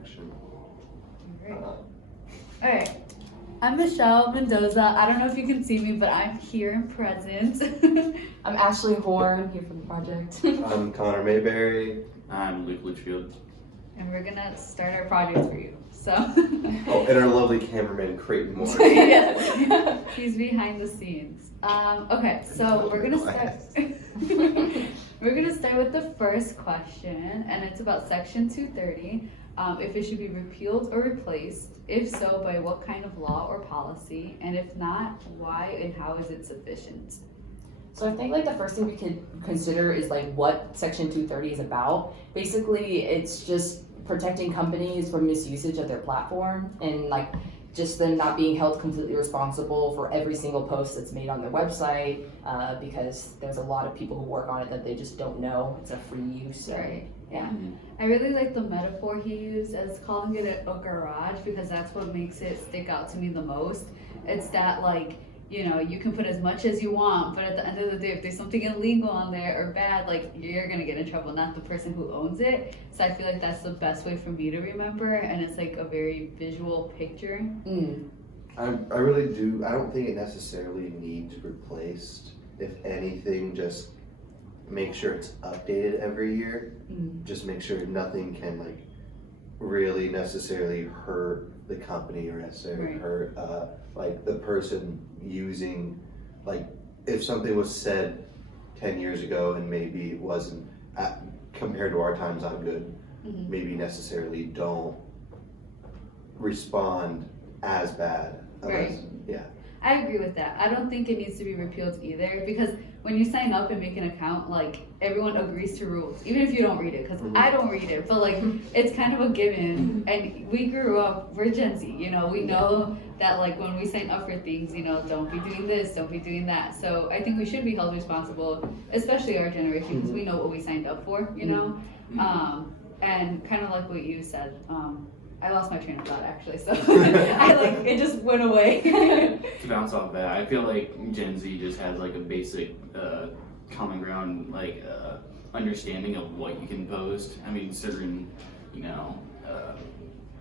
action. All right. I'm Michelle Mendoza. I don't know if you can see me, but I'm here in present. I'm Ashley Horn, here from the project. I'm Connor Mayberry. I'm Luke Litchfield. And we're gonna start our project for you. So. Oh, and our lovely cameraman Creighton Moore. Yes. He's behind the scenes. Okay, so we're gonna start. We're gonna start with the first question, and it's about Section 230. If it should be repealed or replaced. If so, by what kind of law or policy? And if not, why and how is it sufficient? So I think like the first thing we could consider is like what Section 230 is about. Basically, it's just protecting companies from misusage of their platform and like just them not being held completely responsible for every single post that's made on their website, because there's a lot of people who work on it that they just don't know it's a free use. Right. Yeah. I really like the metaphor he used as calling it a garage, because that's what makes it stick out to me the most. It's that, like, you know, you can put as much as you want, but at the end of the day, if there's something illegal on there or bad, like, you're gonna get in trouble, not the person who owns it. So I feel like that's the best way for me to remember, and it's like a very visual picture. I really do. I don't think it necessarily needs replaced. If anything, just make sure it's updated every year. Just make sure nothing can like really necessarily hurt the company or necessarily hurt like the person using, like if something was said 10 years ago and maybe it wasn't compared to our times not good, maybe necessarily don't respond as bad. Right. Yeah. I agree with that. I don't think it needs to be repealed either, because when you sign up and make an account, like, everyone agrees to rules, even if you don't read it, because I don't read it, but like, it's kind of a given. And we grew up, we're Gen Z, you know, we know that like when we sign up for things, you know, don't be doing this, don't be doing that. So I think we should be held responsible, especially our generation, because we know what we signed up for, you know. And kind of like what you said, I lost my train of thought actually, so it just went away. To bounce off that, I feel like Gen Z just has like a basic common ground, like understanding of what you can post. I mean, certain, you know,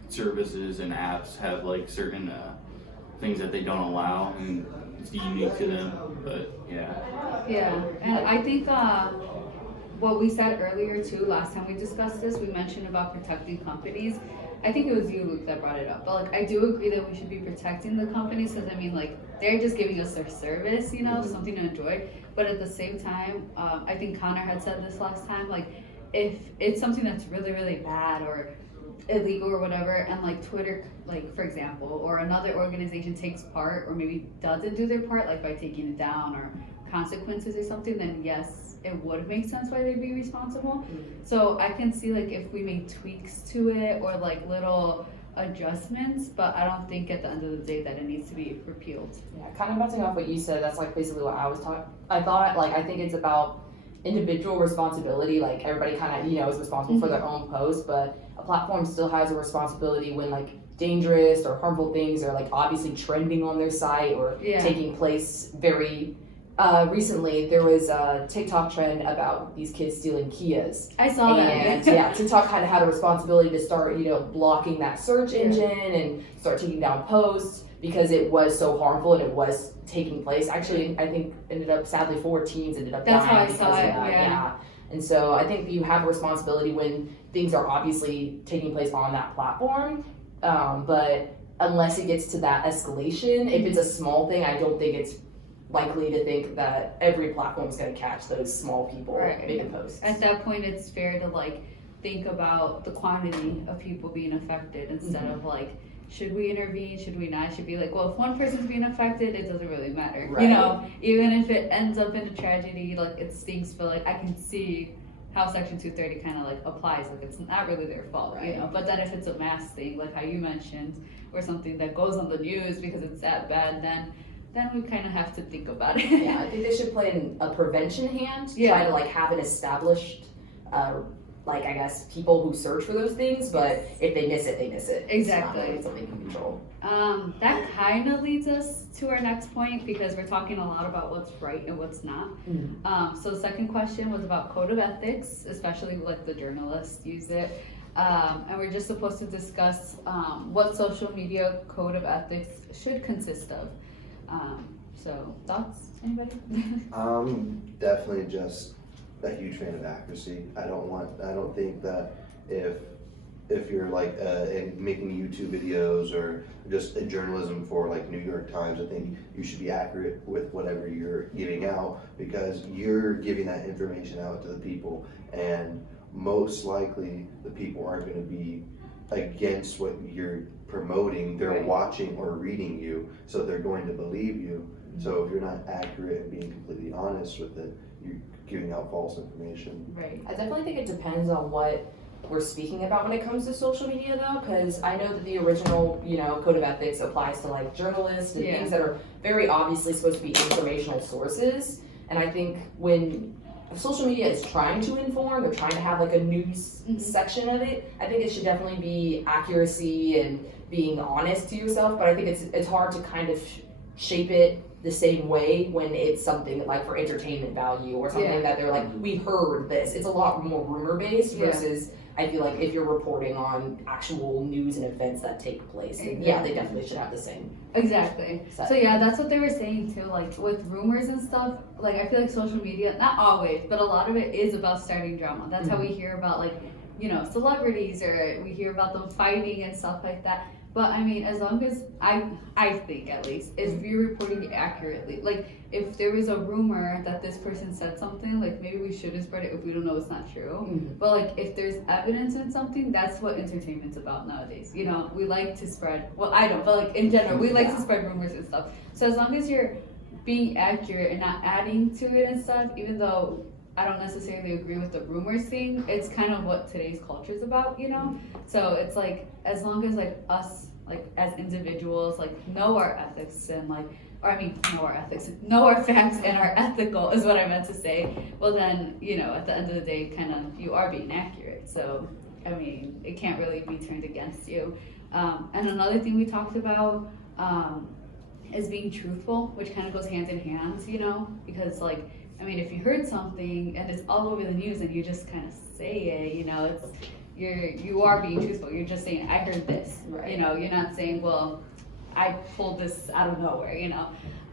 services and apps have like certain things that they don't allow, and it's unique to them. But yeah. Yeah, and I think what we said earlier too, last time we discussed this, we mentioned about protecting companies. I think it was you, Luke, that brought it up. But like, I do agree that we should be protecting the companies, because I mean, like, they're just giving us their service, you know, something to enjoy. But at the same time, I think Connor had said this last time, like, if it's something that's really, really bad or illegal or whatever, and like Twitter, like for example, or another organization takes part or maybe doesn't do their part, like by taking it down or consequences or something, then yes, it would make sense why they'd be responsible. So I can see like if we made tweaks to it or like little adjustments, but I don't think at the end of the day that it needs to be repealed. Yeah, kind of bouncing off what you said, that's like basically what I was talking. I thought, like, I think it's about individual responsibility, like everybody kind of, you know, is responsible for their own post, but a platform still has a responsibility when like dangerous or harmful things are like obviously trending on their site or taking place very recently. There was a TikTok trend about these kids stealing Kias. I saw that. And yeah, TikTok kind of had a responsibility to start, you know, blocking that search engine and start taking down posts because it was so harmful and it was taking place. Actually, I think ended up, sadly, 4 teens ended up dying. That's how I because saw it, of that. Yeah. And so I think you have a responsibility when things are obviously taking place on that platform. But unless it gets to that escalation, if it's a small thing, I don't think it's likely to think that every platform is going to catch those small people making posts. At that point, it's fair to like think about the quantity of people being affected instead of like, should we intervene? Should we not? It should be like, well, if one person's being affected, it doesn't really matter. You know, even if it ends up in a tragedy, like it stinks, but like I can see how Section 230 kind of like applies. Like it's not really their fault, you know. But then if it's a mass thing, like how you mentioned, or something that goes on the news because it's that bad, then we kind of have to think about it. Yeah, I think they should play a prevention hand. Try to like have an established, like I guess people who search for those things. But if they miss it, they miss it. Exactly. It's not really something you can control. That kind of leads us to our next point because we're talking a lot about what's right and what's not. So the second question was about code of ethics, especially like the journalists use it. And we're just supposed to discuss what social media code of ethics should consist of. So thoughts, anybody? I'm definitely just a huge fan of accuracy. I don't think that if you're like making YouTube videos or just in journalism for like New York Times, I think you should be accurate with whatever you're giving out, because you're giving that information out to the people, and most likely the people aren't going to be against what you're promoting. They're Right. watching or reading you, so they're going to believe you. So if you're not accurate and being completely honest with it, you're giving out false information. Right. I definitely think it depends on what we're speaking about when it comes to social media, though, because I know that the original, code of ethics applies to like journalists and Yeah. things that are very obviously supposed to be informational sources. And I think when social media is trying to inform, they're trying to have like a news Mhm. section of it, I think it should definitely be accuracy and being honest to yourself. But I think it's hard to kind of shape it the same way when it's something like for entertainment value or something Yeah. that they're like, we heard this. It's a lot more rumor based Yeah. versus I feel like if you're reporting on actual news and events that take place, then yeah, they definitely should have the same. Exactly. So yeah, that's what they were saying too. Like with rumors and stuff, like I feel like social media, not always, but a lot of it is about starting drama. That's how we hear about like, celebrities, or we hear about them fighting and stuff like that. But I mean, as long as I think at least, if you're reporting it accurately, like if there was a rumor that this person said something, like maybe we shouldn't spread it if we don't know it's not true. Mhm. But like if there's evidence in something, that's what entertainment's about nowadays. We like to spread, well, I don't, but like in general, we like to spread rumors and stuff. So as long as you're being accurate and not adding to it and stuff, even though I don't necessarily agree with the rumors thing, it's kind of what today's culture is about, So it's like, as long as like us, like as individuals, like know our ethics and like, know our facts and are ethical is what I meant to say. Well then, at the end of the day, kind of, you are being accurate. So, I mean, it can't really be turned against you. And another thing we talked about is being truthful, which kind of goes hand in hand, because like, I mean, if you heard something and it's all over the news and you just kind of say it, you are being truthful. You're just saying, I heard this. Right. You're not saying, well, I pulled this out of nowhere.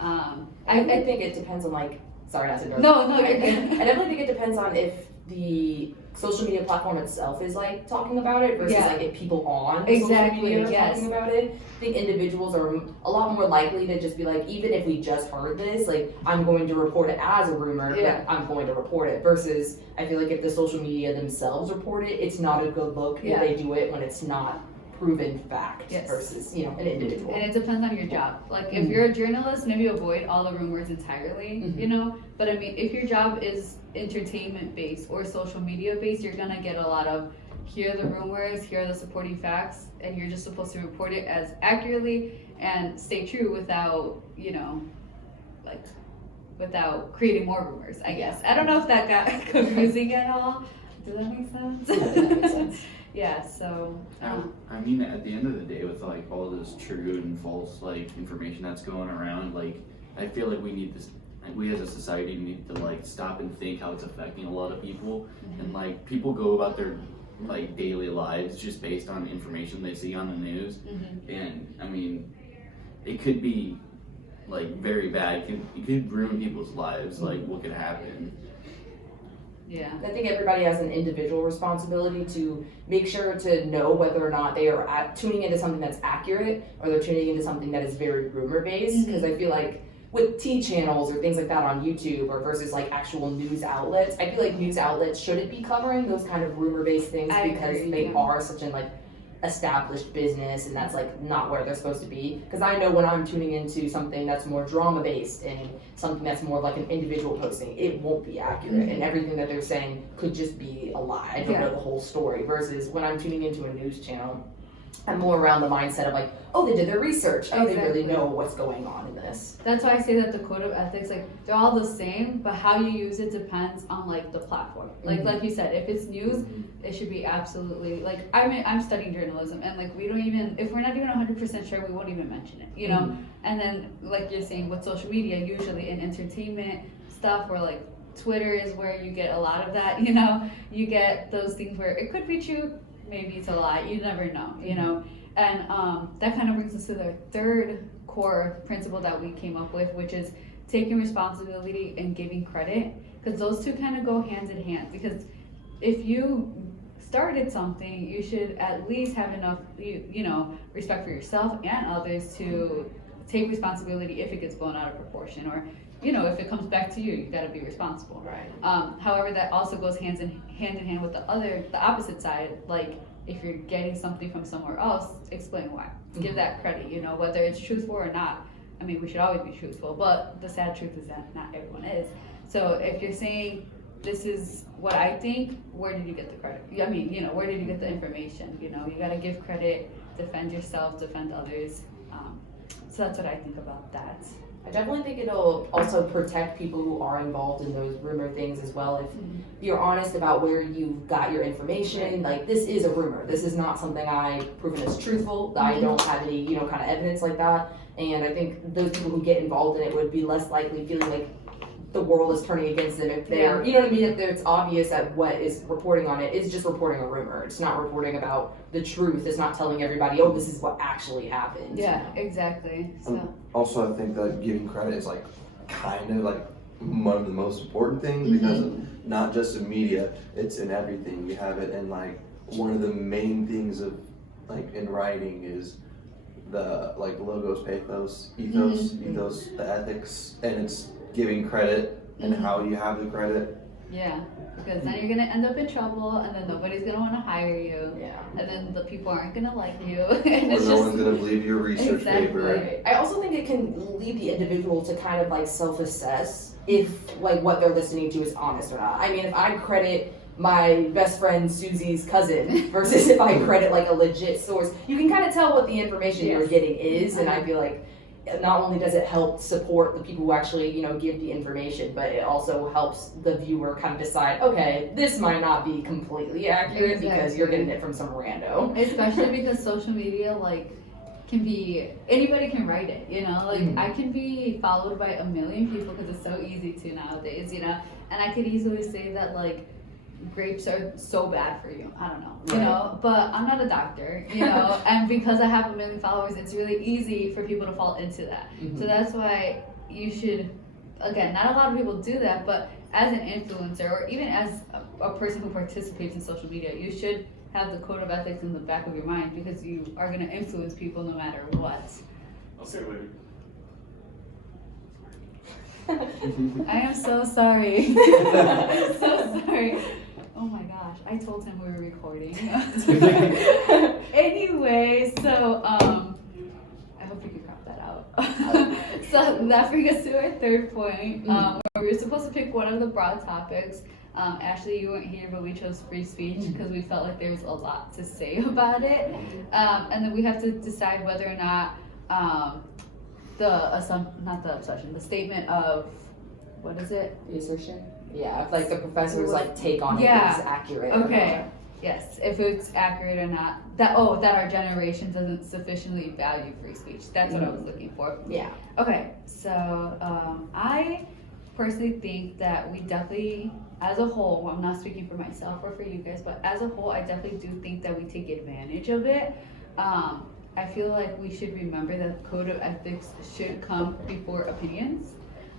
I think it depends on like, sorry not to interrupt. No, you're I good. definitely think it depends on if the social media platform itself is like talking about it versus Yeah. like if people on social Exactly, media are yes. talking about it. I think individuals are a lot more likely to just be like, even if we just heard this, like I'm going to report it as a rumor, Yeah. but I'm going to report it. Versus I feel like if the social media themselves report it, it's not a good look Yeah. if they do it when it's not proven fact Yes. versus an individual. And it depends on your job. Like if you're a journalist, maybe avoid all the rumors entirely, But I mean, if your job is entertainment based or social media based, you're gonna get a lot of here are the rumors, here are the supporting facts, and you're just supposed to report it as accurately and stay true without, without creating more rumors, I guess. I don't know if that got confusing at all. Does that make sense? Yeah, that makes sense. Yeah, so I mean, at the end of the day, with like all this true and false like information that's going around, like I feel like we need this. Like we as a society need to like stop and think how it's affecting a lot of people, and like people go about their like daily lives just based on information they see on the news, and I mean, it could be like very bad. It could ruin people's lives. Like what could happen. yeah. I think everybody has an individual responsibility to make sure to know whether or not they are tuning into something that's accurate or they're tuning into something that is very rumor based. Because I feel like with T channels or things like that on YouTube or versus like actual news outlets, I feel like news outlets shouldn't be covering those kind of rumor based things I because agree, they yeah. are such an like established business and that's like not where they're supposed to be. Because I know when I'm tuning into something that's more drama based and something that's more like an individual posting, it won't be accurate and everything that they're saying could just be a lie. I don't know the whole story. Versus when I'm tuning into a news channel, I'm more around the mindset of like, oh, they did their research. Oh, they really know what's going on in this. That's why I say that the code of ethics, like they're all the same, but how you use it depends on like the platform. Like you said, if it's news, it should be absolutely like I'm studying journalism, and like we don't even, if we're not even 100% sure, we won't even mention it, And then like you're saying with social media, usually in entertainment stuff, or like Twitter is where you get a lot of that. You get those things where it could be true. maybe it's a lie. You never know, you know. And that kind of brings us to the third core principle that we came up with, which is taking responsibility and giving credit, because those two kind of go hand in hand. Because if you started something, you should at least have enough, you know, respect for yourself and others to take responsibility if it gets blown out of proportion, or you know, if it comes back to you, you got to be responsible. Right. However, that also goes hand in hand with the opposite side. Like if you're getting something from somewhere else, explain why. Give that credit. You know, whether it's truthful or not. I mean, we should always be truthful, but the sad truth is that not everyone is. So if you're saying this is what I think, where did you get the credit? I mean, you know, where did you get the information? You know, you got to give credit, defend yourself, defend others. So that's what I think about that. I definitely think it'll also protect people who are involved in those rumor things as well. If you're honest about where you got your information, like this is a rumor. This is not something I've proven as truthful. I don't have any, you know, kind of evidence like that. And I think those people who get involved in it would be less likely feeling like the world is turning against them if they're, you know what I mean, if it's obvious that what is reporting on it is just reporting a rumor. It's not reporting about the truth. It's not telling everybody, oh, this is what actually happened. Yeah, exactly. So Also, I think that giving credit is like kind of like one of the most important things, because not just in media, it's in everything. You have it in like one of the main things of like in writing is the like logos, pathos, ethos, the ethics, and it's giving credit and how you have the credit. yeah, because then you're gonna end up in trouble, and then nobody's gonna want to hire you. Yeah. And then the people aren't gonna like you. And Or it's no just one's gonna believe your research Exactly. paper. Right. I also think it can lead the individual to kind of like self-assess if like what they're listening to is honest or not. I mean, if I credit my best friend Susie's cousin versus if I credit like a legit source, you can kind of tell what the information you're getting is, and I feel like not only does it help support the people who actually, you know, give the information, but it also helps the viewer kind of decide, okay, this might not be completely accurate because you're getting it from some rando. Especially because social media, like, can be, anybody can write it, you know? Like, I can be followed by a million people because it's so easy to nowadays, you know? And I could easily say that, like, grapes are so bad for you. I don't know, you know, but I'm not a doctor, you know, and because I have a million followers, it's really easy for people to fall into that. So that's why you should, again, not a lot of people do that, but as an influencer or even as a person who participates in social media, you should have the code of ethics in the back of your mind, because you are going to influence people no matter what. I'll say it later. I am so sorry. I'm so sorry. Oh my gosh, I told him we were recording. Anyway, so I hope you can crop that out. So that brings us to our third point. Where we were supposed to pick one of the broad topics. Ashley, you weren't here, but we chose free speech because we felt like there was a lot to say about it. And then we have to decide whether or not the statement of, what is it? The assertion? Yeah, if like the professor's like take on it is accurate. Okay. Yes, if it's accurate or not. That our generation doesn't sufficiently value free speech. That's what I was looking for. Yeah. Okay, so I personally think that we definitely, as a whole, I'm not speaking for myself or for you guys, but as a whole, I definitely do think that we take advantage of it. I feel like we should remember that the code of ethics should come before opinions.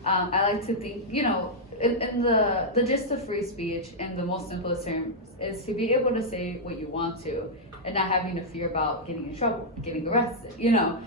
I like to think, you know, in the gist of free speech, in the most simplest terms, is to be able to say what you want to and not having to fear about getting in trouble, getting arrested, you know.